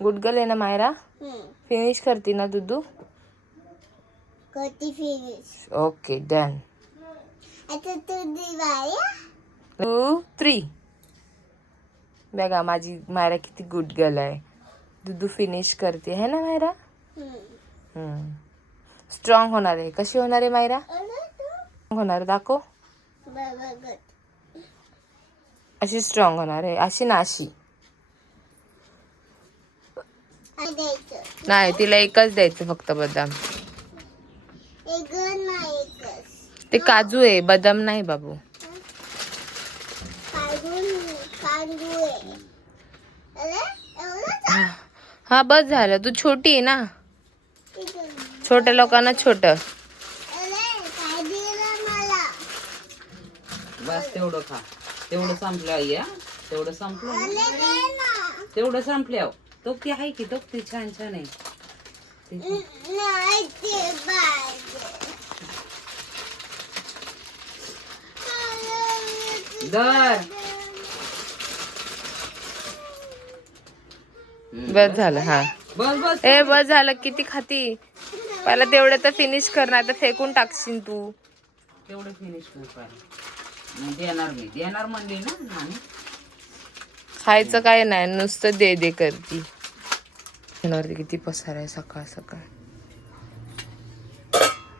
Good girl आहे ना Myra. Finish करती ना दुधू. करती फिनिश. Okay done. आता तू दिवाळी 2 3. बघा माझी मायरा किती गुड गर्ल आहे. दुधू फिनिश करते है ना मायरा. स्ट्रॉंग होणार आहे. कशी होणार आहे मायरा. होणार दाखव. अशी स्ट्रॉंग होणार आहे. अशी ना अशी नाही. तिला एकच द्यायचं फक्त बदाम. ते काजू आहे बदाम नाही बाबू. हा बस झालं. तू छोटी आहे ना. छोट्या लोकांना छोट. बस तेवढं खा. तेवढं संपलं या. तेवढं संपलं. तेवढं संपल्यावर तो ती आहे की तो ती छान छान आहे. दर बस झालं. हा बस बस ए बस झालं. किती खाती. पहिला तेवढं तर फिनिश करणार तर फेकून टाकशील तू. तेवढं फिनिश कर पाहिजे. देणार मी देणार म्हणले ना नानी. खायचं काय नाही नुसतं दे दे करती. किती पसार आहे सकाळ सकाळ.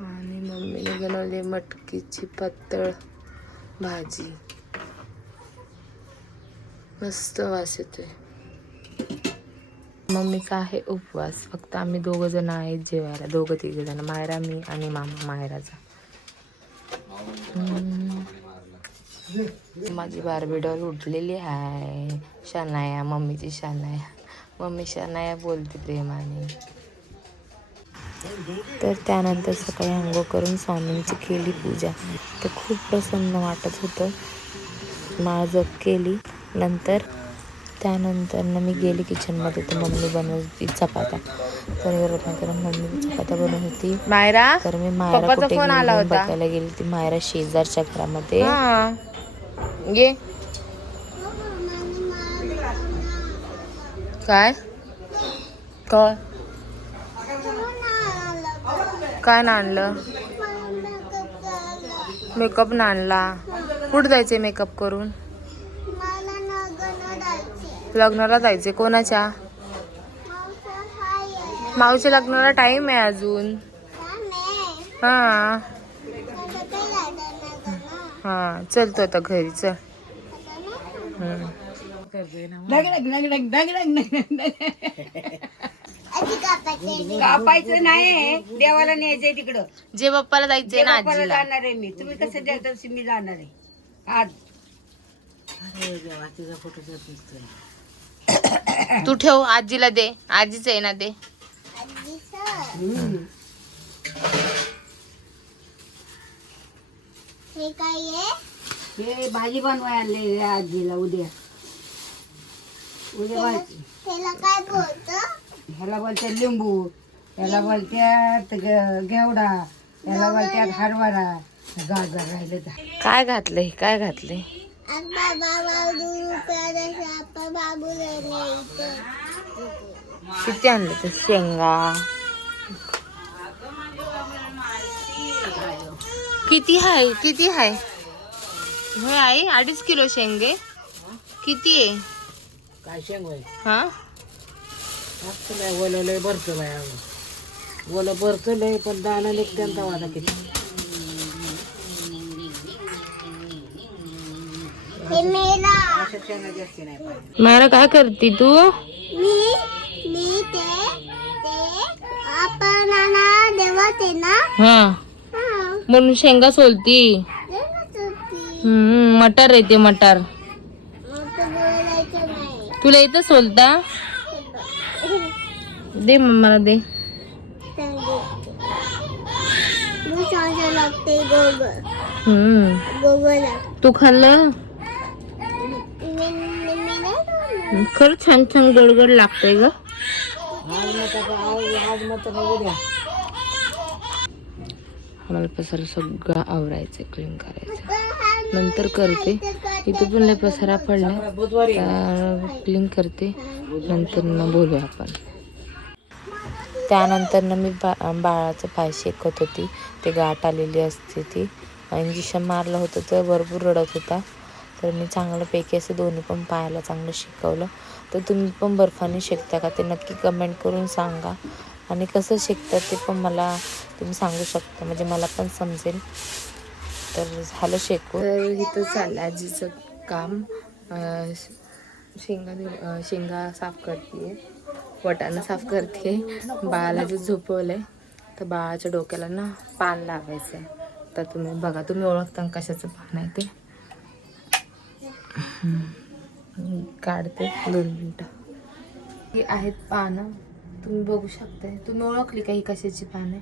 आणि मम्मीने बनवली मटकीची पातळ भाजी. मस्त वास येतोय. मम्मीचा आहे उपवास. फक्त आम्ही 2 जण आहेत जेवायला. 2-3 जण. मायरा मी आणि मामा मायराचा. माझी बार्बी डॉल उठलेली आहे. शनाया मम्मीची शनाया. मम्मी शनाया बोलते प्रेमाने. तर त्यानंतर सकाळी अंघोळ करून स्वामींची केली पूजा. तर खूप प्रसन्न वाटत होतं. माळ जप केली. त्यानंतर मी गेली किचनमध्ये. तर मम्मी बनवत होती चपात्या. तर मम्मी चपात्या बनवत होती मायरा. तर मी मायरा कुठे बघायला गेली. ती मायरा शेजारच्या घरामध्ये. ये काय काय काय ना आणलं. मेकअप ना आणला. कुठं जायचंय मेकअप करून. लग्नाला जायचंय. कोणाच्या. मावच्या लग्नाला टाइम आहे अजून. हा हा चलतो आता घरी चल. कापायचं नाही. देवाला न्यायचंय तिकडं. जे बाप्पाला जायचंय ना देवाला आजीला. जाणार आहे मी. तुम्ही कसं द्या तशी मी जाणार आहे आज. तू ठेव आजीला दे. आजीच आहे ना ते. हे काय आहे. हे भाजी बनवाय आणले आजीला. उद्या त्याला काय बोलतं. ह्याला बोलतात लिंबू. ह्याला बोलतात घेवडा. ह्याला बोलतात हरभरा. गाजर राहिलं तर. काय घातलंय काय घातलंय. किती आणलं ते शेंगा. किती आहे किती आहे. होय आई 2.5 किलो शेंगे. किती आहे. काय शेंग हा ओलवलंय भरतं बाय. ओलं भरतं लय पण दाणा निघत्या वादा किती. मायरा काय करती तू. मी ते आपण देवात आहे ना. हा म्हणून शेंगा सोलती. मटर येते मटर. तुला येतं सोलता. दे मला दे. तू खाल्लं. खरं छान छान गोड गोड लागतंय ग. आम्हाला पसारा सगळं आवरायचं क्लीन करायचं. नंतर करते. इथे पण लय पसारा पडला, क्लीन करते, नंतर बोलू आपण. त्यानंतर मी बाळाचं पाय शेकत होती. ते गाठ आलेली असते ती. इंजेक्शन मारलं होतं तर भरपूर रडत होता. तर मी चांगल्यापैकी असं दोन्ही पण पायाला चांगलं शेकवलं. तर तुम्ही पण बर्फाने शेकता का ते नक्की कमेंट करून सांगा. आणि कसं शेकतात ते पण मला तुम्ही सांगू शकता, म्हणजे मला पण समजेल. तर झालं शेकून. तर इथं चाललं आजीचं काम. शेंगा साफ करते, वटाणं साफ करते. बाळाला जे झोपवलंय तर बाळाच्या डोक्याला ना पान लावायचं आहे. तर तुम्ही बघा, तुम्ही ओळखता कशाचं पान आहे ते. काढते 2 मिनटं. ही आहेत पानं, तुम्ही बघू शकता. तुम्ही ओळखली का ही कशाची पान आहे?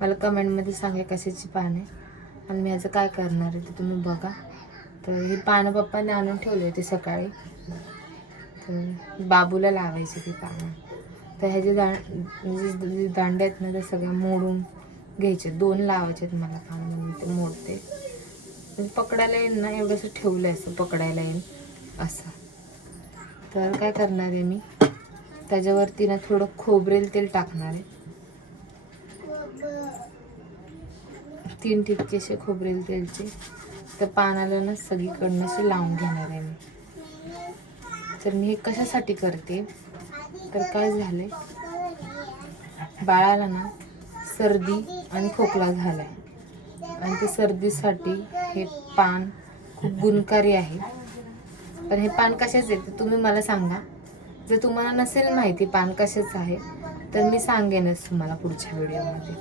मला कमेंटमध्ये सांगा कशाची पान आहे. आणि मी याचं काय करणार आहे ते तुम्ही बघा. तर ही पानं पप्पाने आणून ठेवली होती सकाळी. तर बाबूला लावायची ती पानं. तर ह्याचे म्हणजे दांडे आहेत ना, ते सगळ्या मोडून घ्यायचे. 2 लावायचे आहेत मला पानं, मी ते मोडते. म्हणजे पकडायला येईल ना, एवढंसं ठेवलं असं पकडायला येईल असं. तर काय करणार आहे मी, त्याच्यावरती ना थोडं खोबरेल तेल टाकणार आहे. 3 ठिपके असे खोबरेल तेलचे. तर पानाला ना सगळीकडनं असे लावून घेणार आहे मी. तर मी हे कशासाठी करते, तर काय झालंय, बाळाला ना सर्दी आणि खोकला झालाय. आणि ते सर्दीसाठी हे पान खूप गुणकारी आहे. पण हे पान कशाच आहे ते तुम्ही मला सांगा. जर तुम्हाला नसेल माहिती पान कशाचं आहे तर मी सांगेनच तुम्हाला पुढच्या व्हिडिओमध्ये.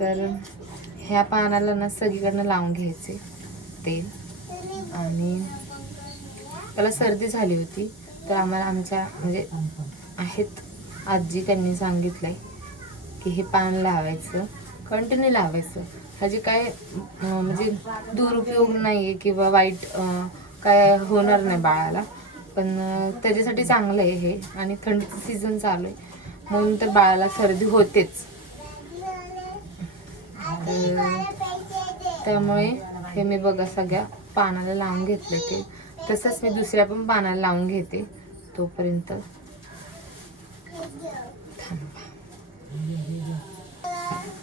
तर ह्या पानाला ना सगळीकडनं लावून घ्यायचे तेल. आणि त्याला सर्दी झाली होती तर आम्हाला आमच्या म्हणजे आहेत आजी, त्यांनी सांगितलंय की हे पान लावायचं, कंटिन्यू लावायचं. ह्याचे काय म्हणजे दुरुपयोग नाही आहे किंवा वाईट काय होणार नाही बाळाला. पण त्याच्यासाठी चांगलं आहे हे. आणि थंडीचं सीझन चालू आहे म्हणून तर बाळाला सर्दी होतेच. त्यामुळे हे मी बघा सगळ्या पानाला लावून घेतले ते. तसंच मी दुसऱ्या पण पानाला लावून घेते. तोपर्यंत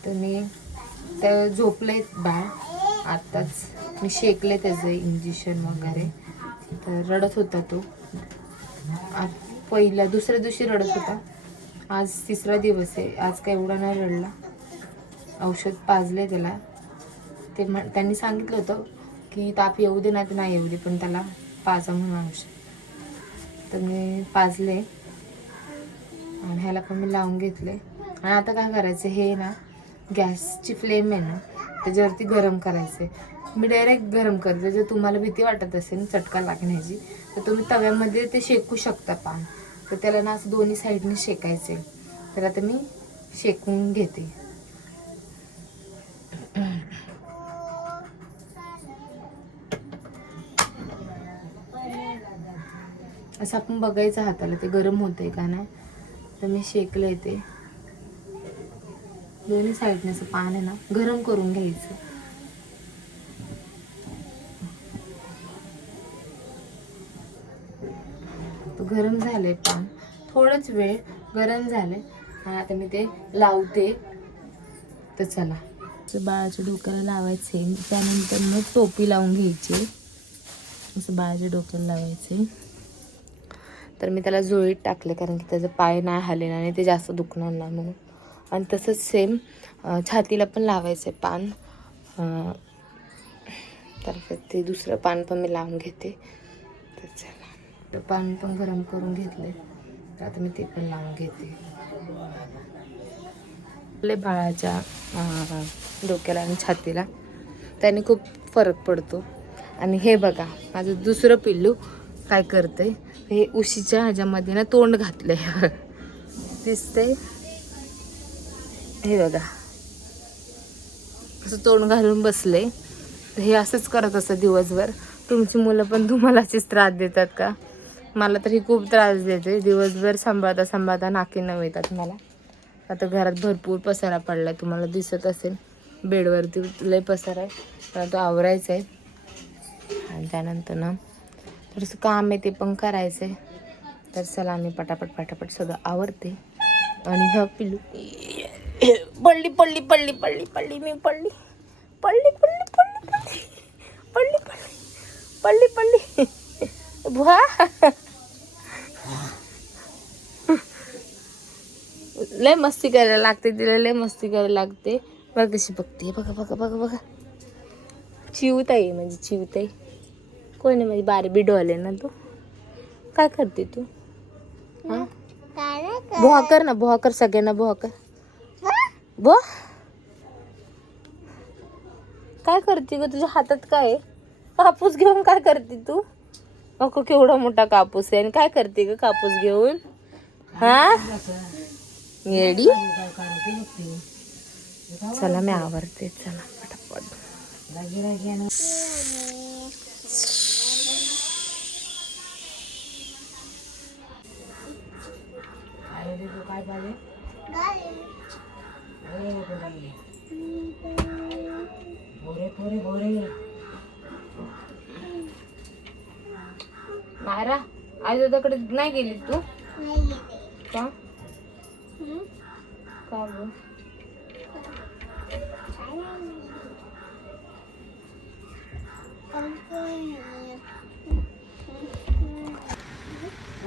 तर मी त्या झोपले बाळ आत्ताच. मी शेकले त्याचं इंजेक्शन वगैरे. तर रडत होता तो. दुसऱ्या दिवशी रडत होता. आज 3रा दिवस आहे. आज काय एवढा नाही रडला. औषध पाजले त्याला. त्यांनी सांगितलं होतं की ताप येऊ दे नाही तर नाही येऊ दे, पण त्याला पाजा म्हणून औषध. तर मी पाजले आणि ह्याला पण मी लावून घेतले. आणि आता काय करायचं, हे ना गॅसची फ्लेम आहे ना त्याच्यावरती गरम करायचे. मी डायरेक्ट गरम करते. जर तुम्हाला भीती वाटत असेल चटका लागण्याची तर तुम्ही तव्यामध्ये ते शेकू शकता पान. तर त्याला ना असं दोन्ही साईडने शेकायचे. तर आता मी शेकून घेते. असं आपण बघायचं हाताला ते गरम होतंय का नाही. तर मी शेकले ते दोन्ही साईडने. असं पान आहे ना गरम करून घ्यायचं. गरम झालंय पान, थोडंच वेळ गरम झालंय. आता मी ते लावते. तर चला, बाळाच्या डोक्याला लावायचे. त्यानंतर मग टोपी लावून घ्यायची. असं बाळाच्या डोक्याला लावायचे. तर मी त्याला झोळीत टाकले कारण की त्याचा पाय नाही हलेला आणि ते जास्त दुखणार नाही म्हणून. आणि तसंच सेम छातीला पण लावायचं आहे पान. तर ते दुसरं पान पण मी लावून घेते. तर चला, पान पण गरम करून घेतले. तर आता मी ते पण लावून घेते. आपल्या बाळाच्या डोक्याला आणि छातीला त्याने खूप फरक पडतो. आणि हे बघा माझं दुसरं पिल्लू काय करते, हे उशीच्या ह्याच्यामध्ये ना तोंड घातले दिसते. हे बघा असं तोंड घालून बसले. तर हे असंच करत असतं दिवसभर. तुमची मुलं पण तुम्हाला अशीच त्रास देतात का? मला तर ही खूप त्रास देते. दिवसभर सांभाळता नाकी नऊ येतात मला. आता घरात भरपूर पसारा पडलाय, तुम्हाला दिसत असेल. बेडवरती लय पसारा आहे, मला तो आवरायचा आहे. आणि त्यानंतर ना थोडंसं काम आहे ते पण करायचं आहे. तर चला आम्ही पटापट सगळं आवरते. आणि ह्या पिलू पडली पडली पडली पडली पडली मी पडली पडली पडली पडली पडली पडली पडली पडली बुवा लय मस्ती करायला लागते तिला, लय मस्ती करायला लागते. बघ कशी बघते, बघा बघा बघा बघा. चिवताई म्हणजे चिवताई कोण आहे माझी बारबी डॉल आहे ना तू. काय करते तू? हा काय नाही करत. बोहा कर ना, बोहा कर, सगळ्यांना बोहा कर. बोहा काय करते ग? तुझ्या हातात काय आहे? कापूस घेऊन काय करते तू? अगं केवढा मोठा कापूस आहे. आणि काय करते ग कापूस घेऊन? हा येडी. चला मी आवरते, चला पटापट. काय पाहिजे? भोरे भोरे भोरे. मायरा आई दादाकडे नाही गेली तू? नाही गेले. का? हं? का ग?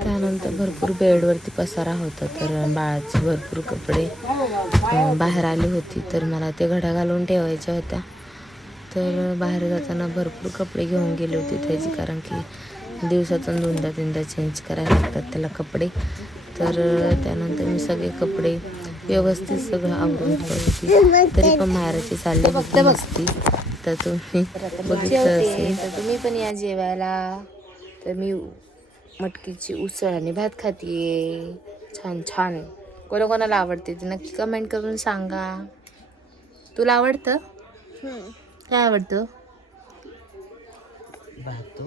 त्यानंतर भरपूर बेडवरती पसारा होता. तर बाळाचे भरपूर कपडे बाहेर आली होती. तर मला ते घड्या घालून ठेवायच्या होत्या. तर बाहेर जाताना भरपूर कपडे घेऊन गेले होते त्याची, कारण की दिवसातून 2दा-3दा चेंज करायला लागतात त्याला कपडे. तर त्यानंतर मी सगळे कपडे व्यवस्थित सगळं आवरून ठेवत होती. तरी पण मायराची चालली होती मस्ती. तर तुम्ही बघितलं असेल. तर तुम्ही पण या जेवायला. तर मी मटकीची उसळ आणि भात खातीये. छान छान. कोणाकोणाला आवडते ते नक्की कमेंट करून सांगा. तुला आवडतं? काय आवडतं?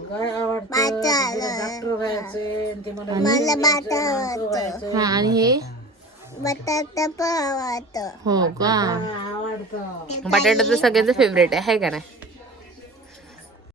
काय आवडतं? डॉक्टर व्हायचं ते मला. मला बटाटा हा आणि हे बटाटा पण आवडतं. हो का? आवडतं. बटाटा तर सगळ्यांचं फेवरेट आहे का नाही?